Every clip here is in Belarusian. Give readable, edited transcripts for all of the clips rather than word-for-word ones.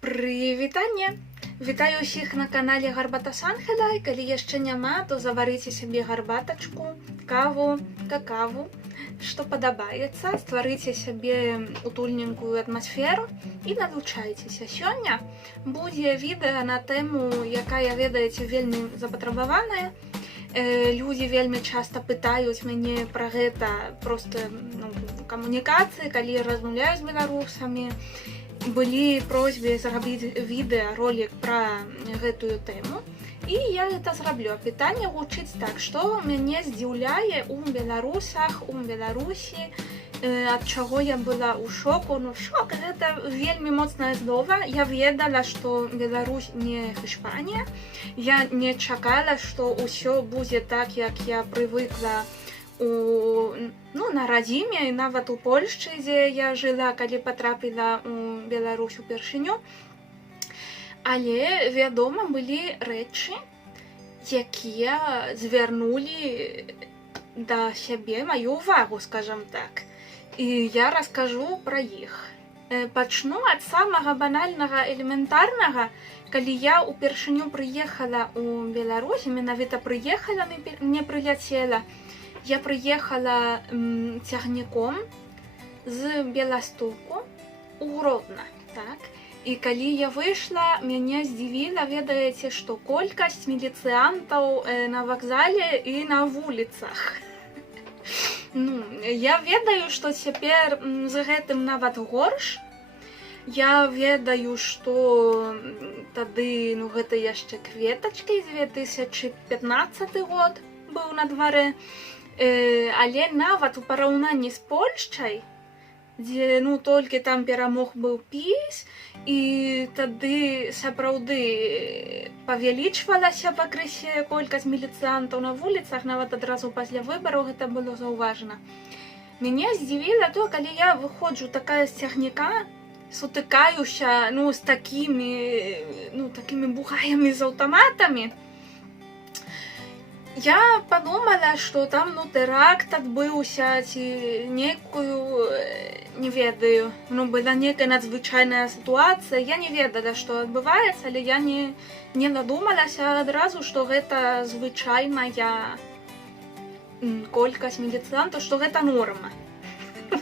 Прывітанне! Вітаю ўсіх на канале Гарбата з Ангела, і калі яшчэ няма, то заварыце сабе гарбатачку, каву, какаву, што падабаецца, стварыце сабе утульненькую атмасферу і навучайцеся. Сёння будзе відэа на тэму, якая, ведаеце, вельмі запатрабаваная. Людзі вельмі часта пытаюць мяне пра гэта проста камунікацыі, калі размаўляю з беларусамі. Былі просьбы зрабіць відэа, ролик пра гэтую тэму, і я гэта зраблю. Пытанне гучыць так, што мяне здзіўляе у беларусах, у Беларусі, ад чаго я была ў шоку. Ну, шок — гэта вельмі моцнае слова. Я ведала, што Беларусь не Іспанія. Я не чакала, што ўсё будзе так, як я прывыкла на радзіме, і нават у Польшчы, дзе я жыла, калі патрапіла ў Беларусь упершыню. Але, вядома, былі рэчы, якія звярнулі да сябе маю ўвагу, скажам так. І я раскажу пра іх. Пачну ад самага банальнага, элементарнага. Калі я упершыню прыехала ў Беларусь, менавіта прыехала, не прыляцела, я прыехала цягніком з Беластоку ў Гродна, так? І калі я выйшла, мяне здзівіла, ведаеце, што колькасць міліцыянтаў на вакзале і на вуліцах. Я ведаю, што цяпер з гэтым нават горш. Я ведаю, што тады, гэта яшчэ кветачкі, 2015 год быў на дварэ. Але нават у параўнанні з Польшчай, дзе толькі там перамог быў ПіС, і тады сапраўды павялічвалася пакрысе колькасць міліцыянтаў на вуліцах, нават адразу пасля выбараў гэта было заўважана. Мяне здзівіла то, калі я выходжу такая з цягніка, сутыкаюся з такімі бугаямі з аўтаматамі. Я подумала, што там тэракт адбыўся, ці некую, не ведаю, была некая надзвычайная сітуацыя. Я не ведала, што адбываецца, але я не надумалася адразу, што гэта звычайная колькасць міліцыянтаў, што гэта норма.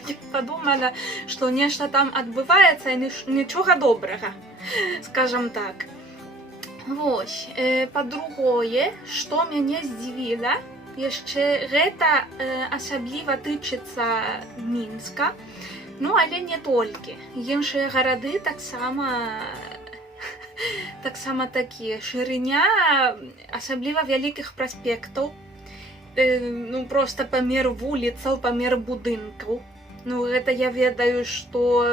Я подумала, што нешта там адбываецца, і нічога добрага, скажам так. Вось, па-другое, што мяне здзівіла, яшчэ гэта асабліва тычыцца Мінска, але не толькі. Іншыя гарады таксама такія. Шырыня асабліва вялікіх праспектаў, проста памер вуліцаў, памер будынкаў. Гэта я ведаю, што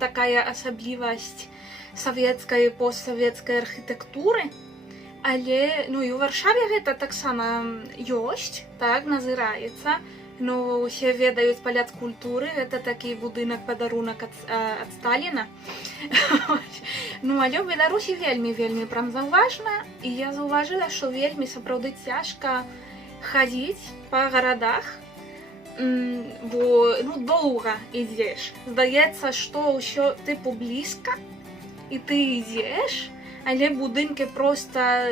такая асаблівасць савецкай і постсавецкай архітэктуры, але і ў Варшаве гэта таксама ёсць, так, назіраецца. Усе ведаюць паляц культуры, гэта такі будынак-падарунак ад Сталіна. Але ў Беларусі вельмі прям заўважна, і я заўважыла, што вельмі сапраўды цяжка хадзіць па гарадах, бо доўга ідзеш. Здаецца, што ўсё тыпу блізка, і ты ідзеш, але будынкі проста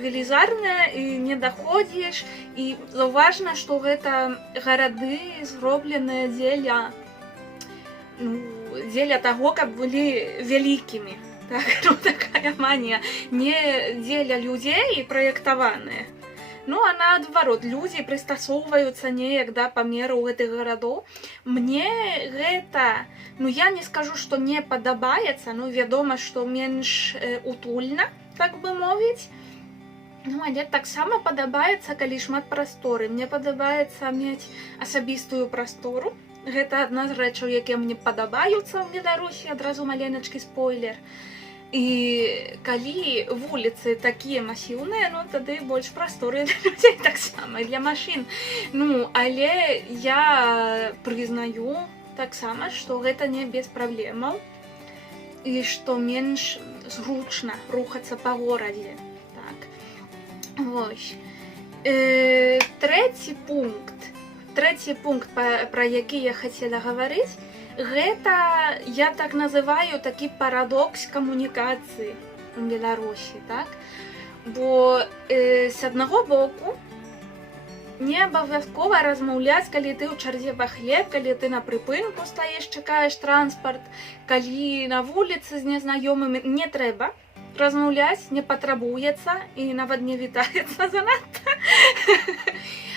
велізарныя, і не даходзіш. І заўважна, што гэта гарады зробленыя дзеля таго, каб былі вялікімі. Такая манія. Не дзеля людзей праектаваныя. А наадварот, людзі прыстасоўваюцца неяк да памеру гэтых гарадоў. Мне гэта, я не скажу, што не падабаецца, вядома, што менш утульна, так бы мовіць. Але таксама падабаецца, калі шмат прасторы. Мне падабаецца мець асабістую прастору. Гэта адна з рэчаў, якія мне падабаюцца ў Беларусі, адразу маленечкі спойлер. І калі вуліцы такія масіўныя, тады больш прасторы для людзей таксама, і для машын. Але я прызнаю таксама, што гэта не без праблемаў. і што менш зручна рухацца па горадзе. Так. Вось. Трэці пункт, пра які я хацела гаварыць, гэта, я так называю, такі парадокс камунікацыі ў Беларусі, так? Бо з аднаго боку не абавязкова размаўляць, калі ты ў чарзе па хлеб, калі ты на прыпынку стаеш, чакаеш транспарт, калі на вуліцы з незнаёмымі, не трэба размаўляць, не патрабуецца і нават не вітаецца занадта.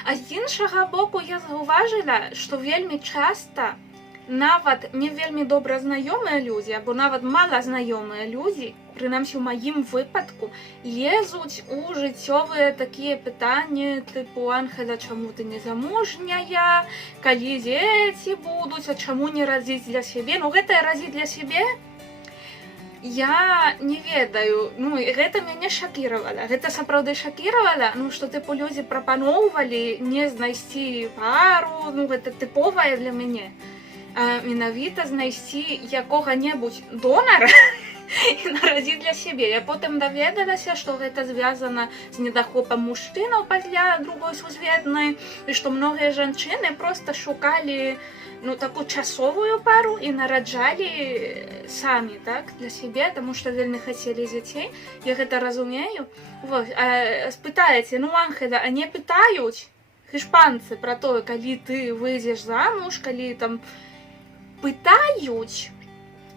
А з іншага боку я заўважыла, што вельмі часта нават не вельмі добра знаёмыя людзі, або нават мала знаёмыя людзі, прынамсі ў маім выпадку, лезуць у жыццёвыя такія пытанні, тыпу: Ангела, чаму ты не замужняя, калі дзеці будуць, а чаму не радзіць для сябе? Ну, гэтае радзіць для сябе, я не ведаю, ну, гэта мяне шакіравала. Гэта сапраўды шакіравала, ну, што, тыпу, людзі прапаноўвалі не знайсці пару, ну, гэта тыповае для мяне. А менавіта знайсці якога-небудзь донара і нарадзіць для сябе. Я потым даведалася, што гэта звязана з недахопам мужчынаў пасля Другой сусветнай, і што многія жанчыны проста шукалі, ну, такую часовую пару і нараджалі самі, так, для сябе, таму што вельмі хацелі дзяцей. Я гэта разумею. Вот. Спытаеце: ну, Ангела, а не пытаюць іспанцы пра тое, калі ты выйдзеш замуж, калі там пытаюць,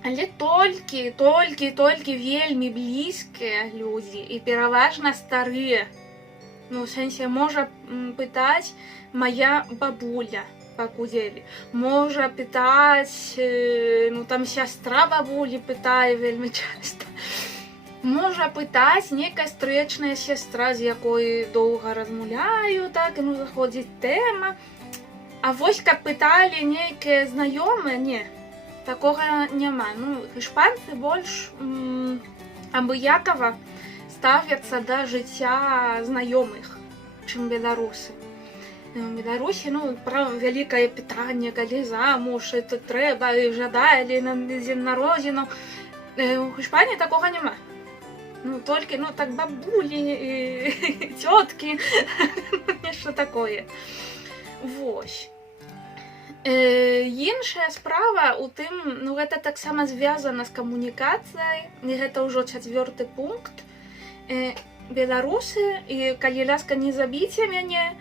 але толькі вельмі блізкія людзі і пераважна старыя. Ну, у сэнсе, можа пытаць мая бабуля па кудзелі, можа пытаць, ну, там сястра бабулі пытае вельмі часта, можа пытаць нейкая стрэчная сястра, з якой доўга размаўляю, так, і, ну, заходзіць тэма. А вось каб пыталі нейкія знаёмыя, не, такога няма. Ну, іспанцы больш абыякава ставяцца да жыцця знаёмых, чым беларусы. У Беларусі, ну, пра вялікае пытанне, калі замуж, это трэба, і жадалі на земнародзіну. У Іспаніі такога няма. Ну, толькі, ну, так, бабулі і цёткі, нешта такое. Вось. Іншая справа ў тым, ну, гэта таксама звязана з камунікацыяй, і гэта ўжо 4-й пункт. Беларусы, і калі ласка, не забіце мяне,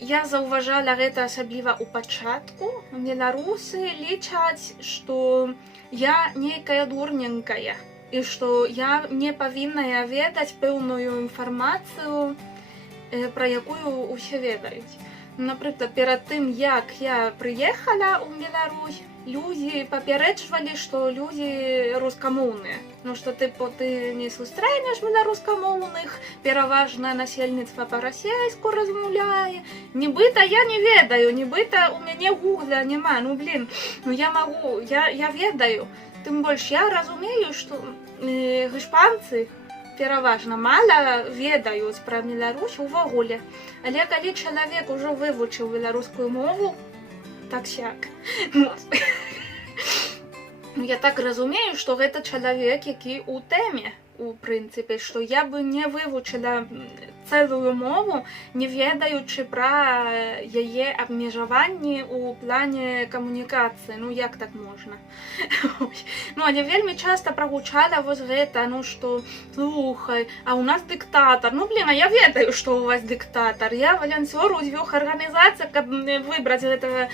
я заўважала гэта асабліва ў пачатку. Беларусы лічаць, што я нейкая дурненькая, і што я не павінна ведаць пэўную інфармацыю, пра якую ўсе ведаюць. Напрыклад, перад тым, як я прыехала ў Беларусь, людзі папярэджвалі, што людзі рускамоўныя. Ну, што, тыпу, ты не сустрэнеш беларускамоўных, пераважна насельніцтва па-расейску размаўляе. Нібыта я не ведаю, нібыта у мяне гугля няма. Ну, блін, ну, я магу, я ведаю. Тым больш, я разумею, што іспанцы пераважна мала ведаюць пра Беларусь увогуле. Але калі чалавек ужо вывучыў беларускую мову, так-сяк, я так разумею, што гэта чалавек, які ў тэме, у прынцыпе, што я бы не вывучыла цэлую мову, не ведаючы пра яе абмежаванні ў плане камунікацыі. Ну, як так можна? Ну, але вельмі часта прагучала вось гэта, ну, што, слухай, а ў нас дыктатар. Ну, блін, а я ведаю, што ў вас дыктатар. Я валянцёр у 2 арганізацыях, каб выбраць гэтага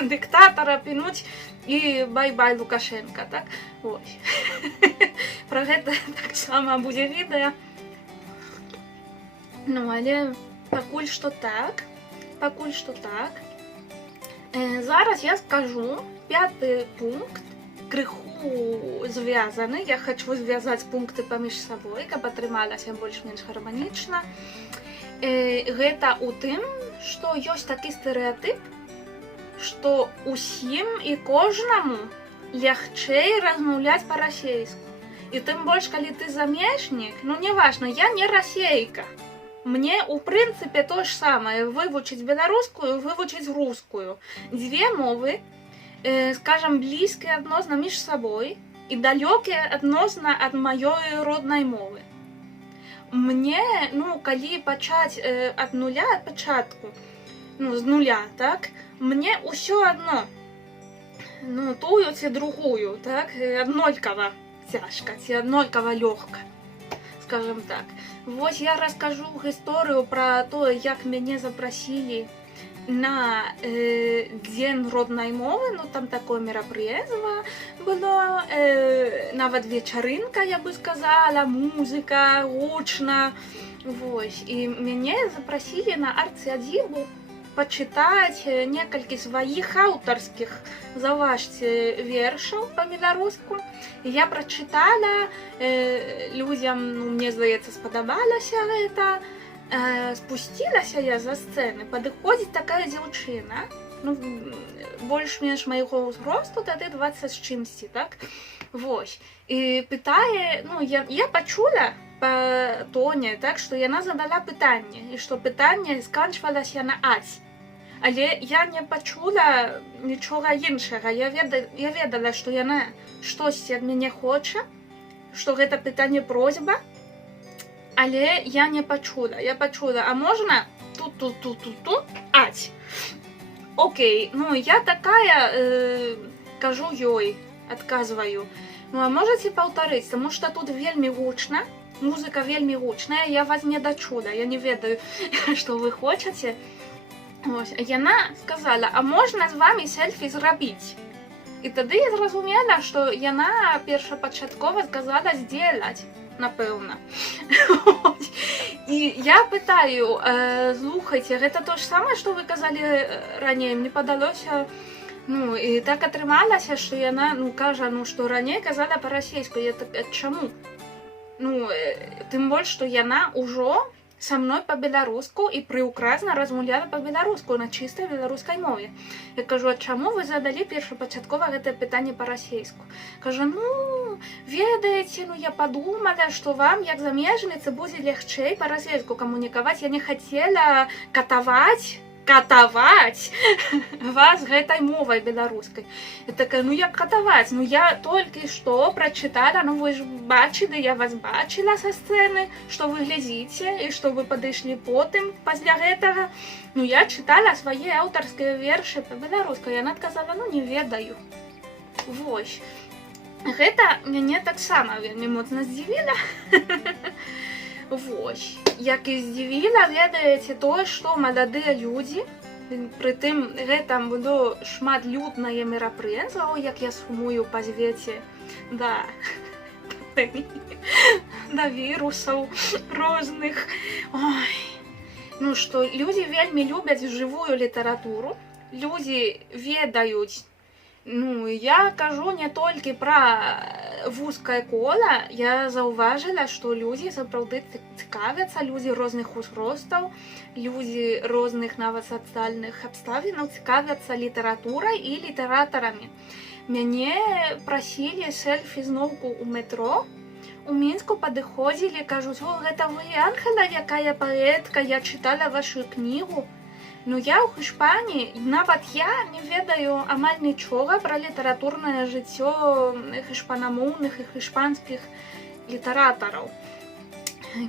дыктатара, пінуць і бай-бай Лукашенка, так? Ось. Пра гэта таксама будзе відэа. Ну, але пакуль што так. Зараз я скажу 5-й пункт, крыху звязаны. Я хачу звязаць пункты паміж сабой, каб атрымалася больш-менш гарманічна. Гэта ў тым, што ёсць такі стэрэатып, што усім і кожнаму лягчэй размаўляць па-расейску. І тым больш, калі ты замежнік, ну, неважна, я не расейка. Мне, у прынцыпе, то ж самае, вывучыць беларускую, вывучыць рускую. 2 мовы, скажам, блізкія адносна між сабой, і далёкія адносна ад маёй роднай мовы. Мне, калі пачаць ад нуля, ад пачатку, з нуля, так, мне ўсё адно, тую ці другую, так, аднолькава цяжка, ці аднолькава лёгка, скажем так. Вось я раскажу гісторыю пра тое, як мяне запрасілі на дзень роднай мовы, там такое мерапрыемства было, нават вечарынка, я бы сказала, музыка, гучна, вось, і мяне запрасілі на арт-сядзібу пачытаць некалькі сваіх аўтарскіх, заўважце, вершаў па-беларуску. Я прачытала, людзям, мне здаецца, спадабалася гэта. Спусцілася я за сцэны, падыходзіць такая дзяўчына, больш-менш майго ўзросту, тады 20 з чымсьці, так? Вось. І пытае, я пачула па тоне, так, што яна задала пытанне, і што пытанне сканчвалася на аць. Але я не пачула нічога іншага. Я ведала, што яна штосьці ад мяне хоча, што гэта пытанне просьба, але я не пачула. Я пачула, а можна тут, аць. Окей, я такая, кажу ёй, адказваю. А можаце паўтарыць, таму што тут вельмі гучна, музыка вельмі гучная, я вас не дачула, я не ведаю, што вы хочаце. Яна сказала, а можна з вамі сельфі зрабіць? І тады я зразумела, што яна першапачаткова сказала здзелаць, напэўна. І я пытаю, слухайце, гэта то ж самае, што вы казалі раней, мне падалося, і так атрымалася, што яна, кажа, што раней казала па-расейску, я так, чаму? Тым больш, што яна ўжо са мной па-беларуску і прыўкразна размаўляла па-беларуску на чыстай беларускай мове. Я кажу, а чаму вы задалі першапачаткова гэтае пытанне па-расейску? Кажа, ведаеце, я падумала, што вам, як замежніцы, будзе лягчэй па-расейску камунікаваць. Я не хацела катаваць вас гэтай мовай беларускай. Я такая, як катаваць? Я толькі што прачытала, вы ж бачылі, я вас бачыла са сцэны, што вы глядзіце, і што вы падышлі потым пасля гэтага. Я чытала свае аўтарскія вершы па-беларуску. Яна адказала, не ведаю. Вось. Гэта мяне таксама вельмі моцна здзівіла. Вось. Як і здзівіла, ведаеце, тое, што маладыя людзі, прытым гэта было шматлюднае мерапрыемства, як я сумую па свеце, да вірусаў розных. Што людзі вельмі любяць жывую літаратуру, людзі ведаюць. Я кажу не толькі пра вузкае кола, я заўважыла, што людзі сапраўды цікавяцца, людзі розных узростаў, людзі розных нават сацыяльных абставінаў цікавяцца літаратурай і літаратарамі. Мяне прасілі сельфі зноўку ў метро, у Мінску падыходзілі, кажуць, гэта вы, Ангела, якая паэтка, я чытала вашу кнігу. Я ў Іспаніі, нават я не ведаю амаль нічога пра літаратурнае жыццё іспанамоўных і іспанскіх літаратараў,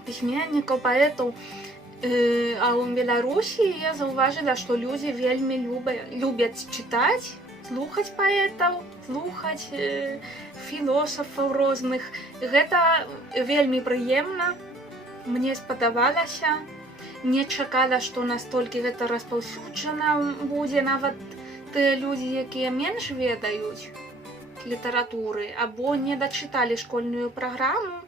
пісьменнікаў, паэтаў. А ў Беларусі я заўважыла, што людзі вельмі любяць чытаць, слухаць паэтаў, слухаць філосафаў розных. Гэта вельмі прыемна, мне спадабалася. Не чакала, што настолькі гэта распаўсюджана будзе, нават тыя людзі, якія менш ведаюць літаратуры або не дачыталі школьную праграму,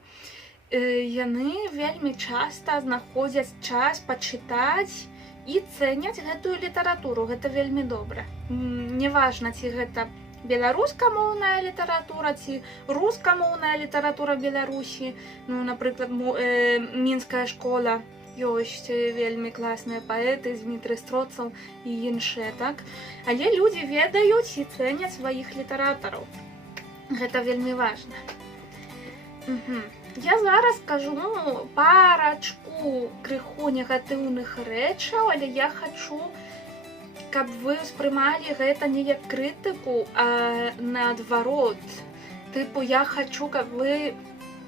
яны вельмі часта знаходзяць час пачытаць і цэняць гэтую літаратуру. Гэта вельмі добра. Неважна, ці гэта беларускамоўная літаратура, ці рускамоўная літаратура Беларусі, напрыклад, мінская школа, ёсць вельмі класныя паэты, Дмітрый Строцаў і іншыя, так? Але людзі ведаюць і цэняць сваіх літаратараў. Гэта вельмі важна. Я зараз скажу парачку крыху негатыўных рэчаў, але я хачу, каб вы ўспрымалі гэта не як крытыку, а наадварот, Типу, я хочу, каб вы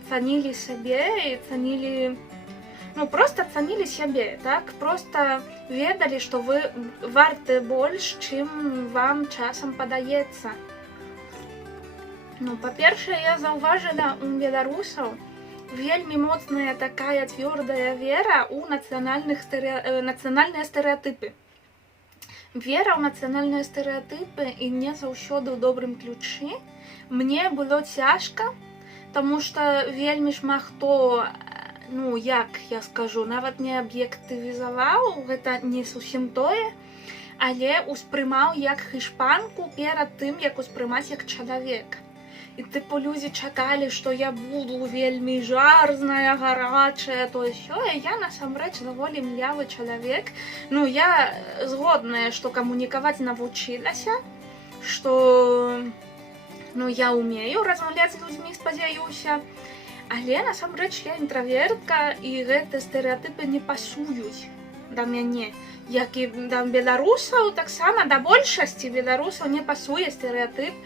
цанілі сябе і цанілі, ну, просто цанілі сябе, так? Просто ведалі, што вы варты больш, чым вам часам падаецца. Ну, па-першае, я заўважыла у беларусаў вельмі моцная такая цвёрдая вера ў нацыянальныя стэрэатыпы. Вера ў нацыянальныя стэрэатыпы і не заўсёды ў добрым ключы. Мне было цяжка, таму што вельмі шмат хто, ну, як я скажу, нават не аб'ектывізаваў, гэта не зусім тое, але ўспрымаў як хішпанку перад тым, як успрымаць як чалавека. І типу людзі чакалі, што я буду вельмі жарзная, гарачая, тое-сёе. Я насамрэч даволі млявы чалавек. Ну, я згодная, што камунікаваць навучылася, што, ну, я умею размаўляць з людзьмі, спадзяюся. Але насамрэч я інтравертка, і гэтыя стэрэатыпы не пасуюць да мяне. Як і да беларусаў, таксама да большасці беларусаў не пасуе стэрэатып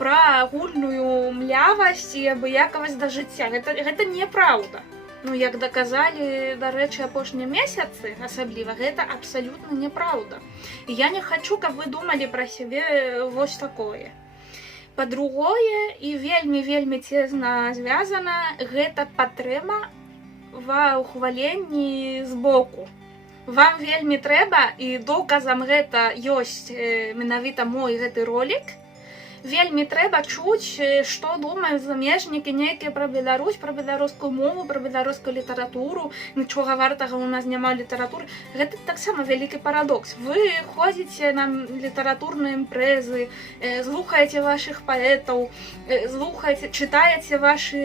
пра агульную млявасць і абыякавасць да жыцця. Гэта неправда. Ну, як даказалі, дарэчы, апошнія месяцы, асабліва, гэта абсалютна неправда. І я не хачу, каб вы думалі пра сябе вось такое. Па-другое, і вельмі-вельмі цесна звязана, гэта патрэба ва ўхваленні збоку. Вам вельмі трэба, і доказам гэта ёсць менавіта мой гэты ролік, вельмі трэба чуць, што думаюць замежнікі нейкія пра Беларусь, пра беларускую мову, пра беларускую літаратуру. Нічога вартага ў нас няма літаратуры. Гэта таксама вялікі парадокс. Вы ходзіце на літаратурныя імпрэзы, слухаеце вашых паэтаў, чытаеце вашы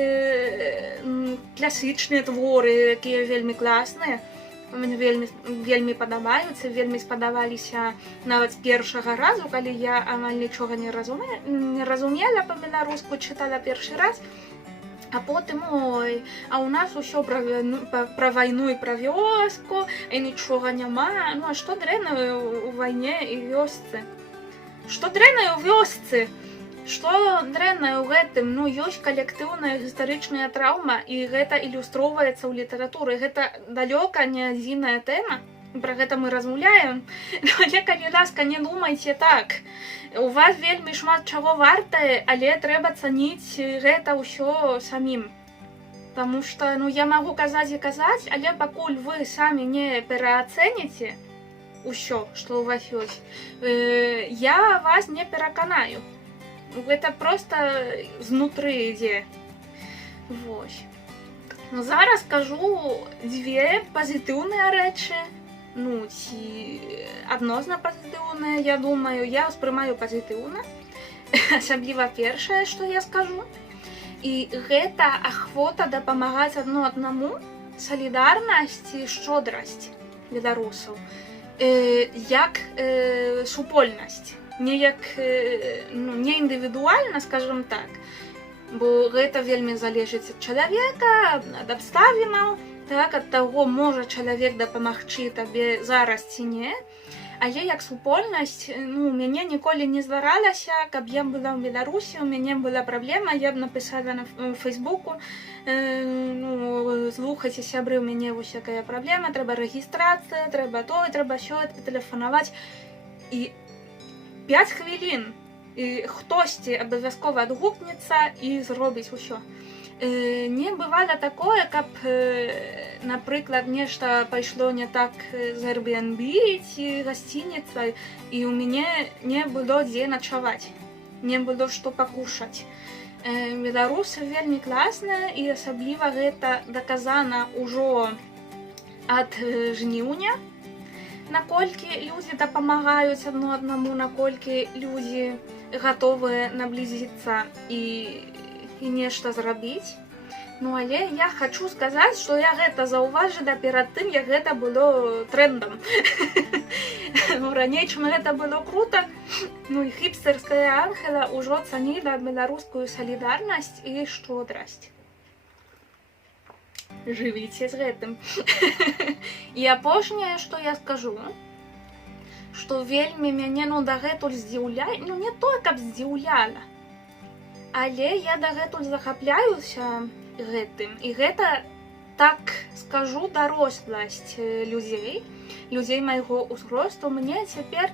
класічныя творы, якія вельмі класныя. Мне вельмі падабаюцца, вельмі спадабаліся нават з першага разу, калі я амаль нічога не разумела па-беларуску, чытала першы раз, а потым, ой, а ў нас усё пра вайну і пра вёску, і нічога няма. Ну, а што дрэннае ў вайне і вёсцы? Што дрэннае ў вёсцы? Што дрэннае ў гэтым? Ну, ёсць калектыўная гістарычная траўма, і гэта ілюстроўваецца ў літаратуры. Гэта далёка не адзіная тэма, пра гэта мы размаўляем. Але, калі ласка, не думайце так. У вас вельмі шмат чаго вартае, але трэба цаніць гэта ўсё самім. Таму што, ну, я магу казаць і казаць, але пакуль вы самі не пераацэніце ўсё, што ў вас ёсць, я вас не пераканаю. Гэта проста знутры ідзе. Вось. Ну, зараз кажу дзве пазітыўныя рэчы. Ну, ці адносна пазітыўныя, я думаю, я ўспрымаю пазітыўна. Асабліва першае, што я скажу. І гэта ахвота дапамагаць адно аднаму, салідарнасць і шчодрасць беларусаў. Як супольнасць. Не як, ну, не індывідуальна, скажем так, бо гэта вельмі залежыць ад чалавека, ад абставінаў, так, ад таго, можа чалавек дапамагчы табе зараз ці не. Але як супольнасць, ну, у мяне ніколі не здаралася, каб я была ў Беларусі, у мяне была праблема, я б напісала на Фейсбуку, ну, слухайце, сябры, у мяне вось якая праблема, трэба рэгістрацыя, трэба тое, трэба сёе, тэлефанаваць. І 5 хвілін, і хтосьці абавязкова адгукнецца і зробіць усё. Не бывала такое, каб, напрыклад, нешта пайшло не так з Airbnb ці гасцініцай, і ў мяне не было дзе начаваць, не было што пакушаць. Беларусы вельмі класныя, і асабліва гэта даказана ўжо ад жніўня, наколькі людзі дапамагаюць адно аднаму, наколькі людзі гатовыя наблізіцца і нешта зрабіць. Ну, але я хачу сказаць, што я гэта заўважыла перад тым, як гэта было трэндам. Ну, раней, чым гэта было крута, ну, і хіпстэрская Ангела ўжо цаніла беларускую салідарнасць і шчодрасць. Жывіце з гэтым. І апошняе, што я скажу, што вельмі мяне, ну, дагэтуль здзіўляе, ну, не тое, каб здзіўляла, Але я дагэтуль захапляюся гэтым. І гэта, так скажу, даросласць людзей майго ўзросту. Мне цяпер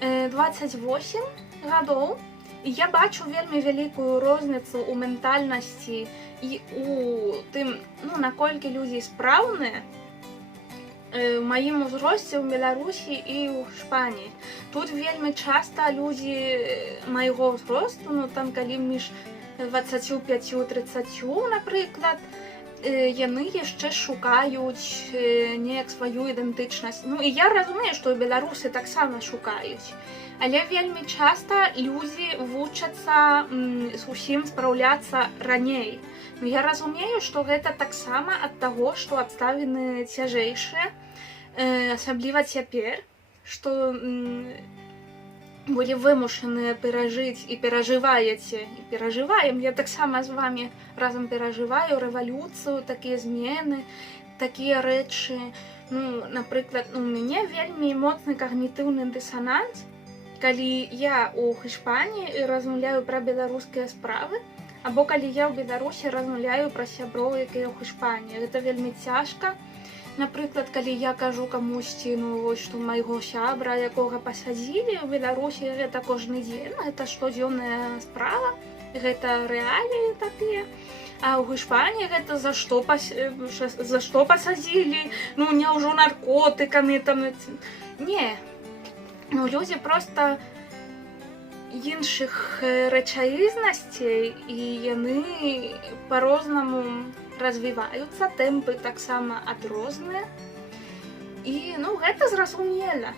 28 гадоў. І я бачу вельмі вялікую розніцу ў ментальнасці і у тым, наколькі людзі спраўныя у маім узросце ў Беларусі і ў Іспаніі. Тут вельмі часта людзі майго ўзросту, там калі між 25-30, напрыклад, яны яшчэ шукаюць неяк сваю ідэнтычнасць. І я разумею, што беларусы таксама шукаюць. Але вельмі часта людзі вучацца з усім спраўляцца раней. Я разумею, што гэта таксама ад таго, што абставіны цяжэйшыя, асабліва цяпер, што былі вымушаныя перажыць і перажываеце, і перажываем. Я таксама з вамі разам перажываю рэвалюцыю, такія змены, такія рэчы. Напрыклад, у мяне вельмі моцны кагнітыўны дысананс, калі я ў Іспаніі размаўляю пра беларускія справы, або калі я ў Беларусі размаўляю пра сяброў, якія ў Іспаніі. Гэта вельмі цяжка. Напрыклад, калі я кажу камусьці, што майго сябра, якога пасадзілі ў Беларусі, гэта кожны дзень, гэта штодзённая справа, гэта рэаліі такія. А ў Іспаніі гэта за што пасадзілі, няўжо наркотыкамі там. Не. Людзі проста іншых рэчаізнасцей, і яны па-рознаму развіваюцца, тэмпы таксама адрозныя. І гэта зразумела,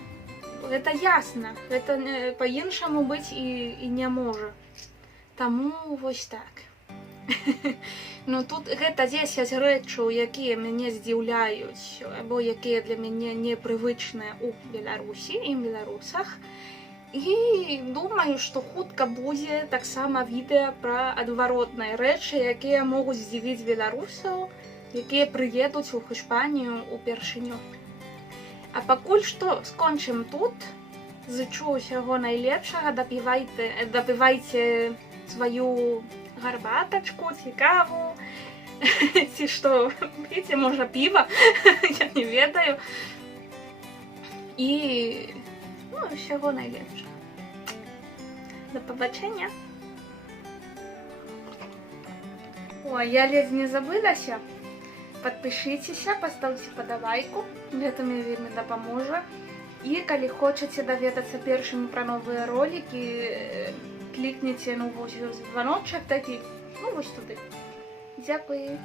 гэта ясна, гэта па-іншаму быць і не можа. Таму вось так. Тут гэта 10 рэчаў, якія мяне здзіўляюць, або якія для мяне непрывычныя ў Беларусі і беларусах. І думаю, што хутка будзе таксама відэа пра адваротныя рэчы, якія могуць здзівіць беларусаў, якія прыедуць у Іспанію ўпершыню. А пакуль што скончым тут. Зычу ўсяго найлепшага, дапівайце сваю гарбатачку, ці каву, ці што, піце, можа, піва, я не ведаю. І ўсяго найлепшага. Да пабачэння. Я ледзь не забылася. Падпішыцеся, пастаўце падабайку, гэта мне вельмі дапаможа. І калі хочаце даведацца першымі пра новыя ролікі, клікніце вось званочак такі, вось туды. Дзякуй.